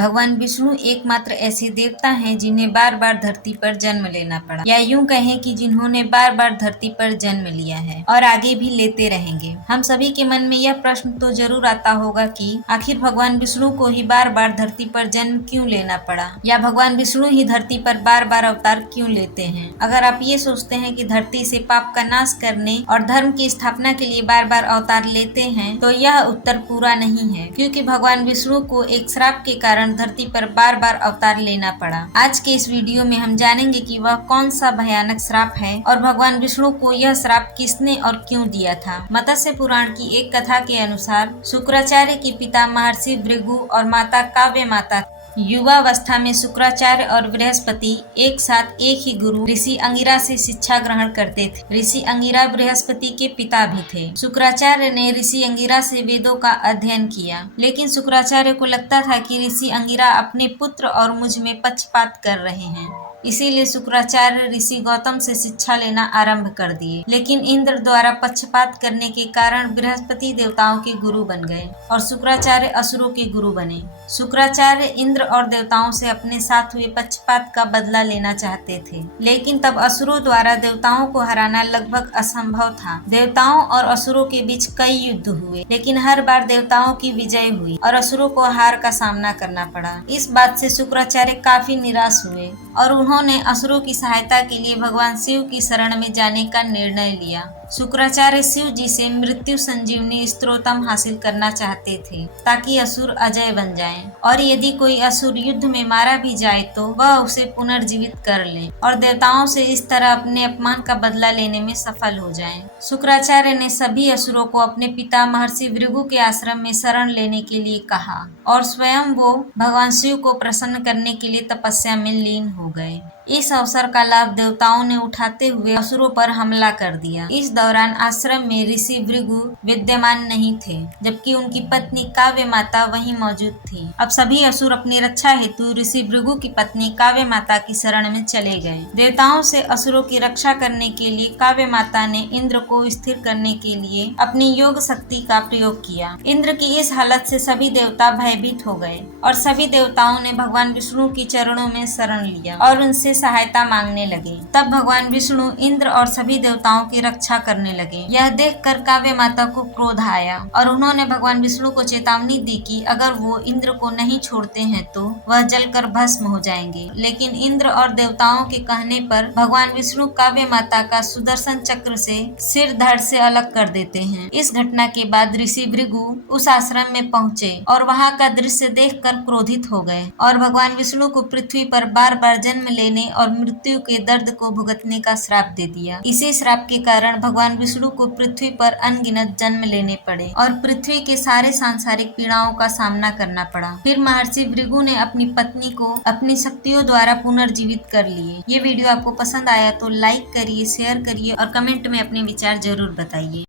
भगवान विष्णु एकमात्र ऐसे देवता हैं जिन्हें बार बार धरती पर जन्म लेना पड़ा, या यूं कहें कि जिन्होंने बार बार धरती पर जन्म लिया है और आगे भी लेते रहेंगे। हम सभी के मन में यह प्रश्न तो जरूर आता होगा कि आखिर भगवान विष्णु को ही बार बार धरती पर जन्म क्यों लेना पड़ा, या भगवान विष्णु ही धरती पर बार बार अवतार क्यों लेते हैं। अगर आप ये सोचते हैं कि धरती से पाप का नाश करने और धर्म की स्थापना के लिए बार बार अवतार लेते हैं, तो यह उत्तर पूरा नहीं है, क्योंकि भगवान विष्णु को एक श्राप के कारण धरती पर बार बार अवतार लेना पड़ा। आज के इस वीडियो में हम जानेंगे कि वह कौन सा भयानक श्राप है और भगवान विष्णु को यह श्राप किसने और क्यों दिया था। मत्स्य पुराण की एक कथा के अनुसार शुक्राचार्य के पिता महर्षि भृगु और माता काव्य माता युवावस्था में शुक्राचार्य और बृहस्पति एक साथ एक ही गुरु ऋषि अंगिरा से शिक्षा ग्रहण करते थे। ऋषि अंगिरा बृहस्पति के पिता भी थे। शुक्राचार्य ने ऋषि अंगिरा से वेदों का अध्ययन किया, लेकिन शुक्राचार्य को लगता था कि ऋषि अंगिरा अपने पुत्र और मुझ में पक्षपात कर रहे हैं। इसीलिए शुक्राचार्य ऋषि गौतम से शिक्षा लेना आरंभ कर दिए, लेकिन इंद्र द्वारा पक्षपात करने के कारण बृहस्पति देवताओं के गुरु बन गए और शुक्राचार्य असुरों के गुरु बने। शुक्राचार्य इंद्र और देवताओं से अपने साथ हुए पक्षपात का बदला लेना चाहते थे, लेकिन तब असुरों द्वारा देवताओं को हराना लगभग असंभव था। देवताओं और असुरों के बीच कई युद्ध हुए, लेकिन हर बार देवताओं की विजय हुई और असुरों को हार का सामना करना पड़ा। इस बात से शुक्राचार्य काफी निराश हुए और उन्होंने असुरों की सहायता के लिए भगवान शिव की शरण में जाने का निर्णय लिया। शुक्राचार्य शिव जी से मृत्यु संजीवनी स्तोत्रम हासिल करना चाहते थे, ताकि असुर अजय बन जाएं, और यदि कोई असुर युद्ध में मारा भी जाए तो वह उसे पुनर्जीवित कर ले और देवताओं से इस तरह अपने अपमान का बदला लेने में सफल हो जाएं। शुक्राचार्य ने सभी असुरों को अपने पिता महर्षि भृगु के आश्रम में शरण लेने के लिए कहा और स्वयं वो भगवान शिव को प्रसन्न करने के लिए तपस्या में लीन हो गए। इस अवसर का लाभ देवताओं ने उठाते हुए असुरों पर हमला कर दिया। इस दौरान आश्रम में ऋषि भृगु विद्यमान नहीं थे, जबकि उनकी पत्नी काव्य माता वहीं मौजूद थी। अब सभी असुर अपनी रक्षा हेतु ऋषि भृगु की पत्नी काव्य माता की शरण में चले गए। देवताओं से असुरों की रक्षा करने के लिए काव्य माता ने इंद्र को स्थिर करने के लिए अपनी योग शक्ति का प्रयोग किया। इंद्र की इस हालत से सभी देवता भयभीत हो गए और सभी देवताओं ने भगवान विष्णु की चरणों में शरण लिया और उनसे सहायता मांगने लगे। तब भगवान विष्णु इंद्र और सभी देवताओं की रक्षा करने लगे। यह देखकर काव्य माता को क्रोध आया और उन्होंने भगवान विष्णु को चेतावनी दी कि अगर वो इंद्र को नहीं छोड़ते हैं तो वह जलकर भस्म हो जाएंगे। लेकिन इंद्र और देवताओं के कहने पर भगवान विष्णु काव्य माता का सुदर्शन चक्र से सिर धड़ से अलग कर देते हैं। इस घटना के बाद ऋषि भृगु उस आश्रम में पहुंचे और वहां का दृश्य देखकर क्रोधित हो गए और भगवान विष्णु को पृथ्वी पर बार बार जन्म लेने और मृत्यु के दर्द को भुगतने का श्राप दे दिया। इसी श्राप के कारण भगवान विष्णु को पृथ्वी पर अनगिनत जन्म लेने पड़े और पृथ्वी के सारे सांसारिक पीड़ाओं का सामना करना पड़ा। फिर महर्षि भृगु ने अपनी पत्नी को अपनी शक्तियों द्वारा पुनर्जीवित कर लिए। ये वीडियो आपको पसंद आया तो लाइक करिए, शेयर करिए और कमेंट में अपने विचार जरूर बताइए।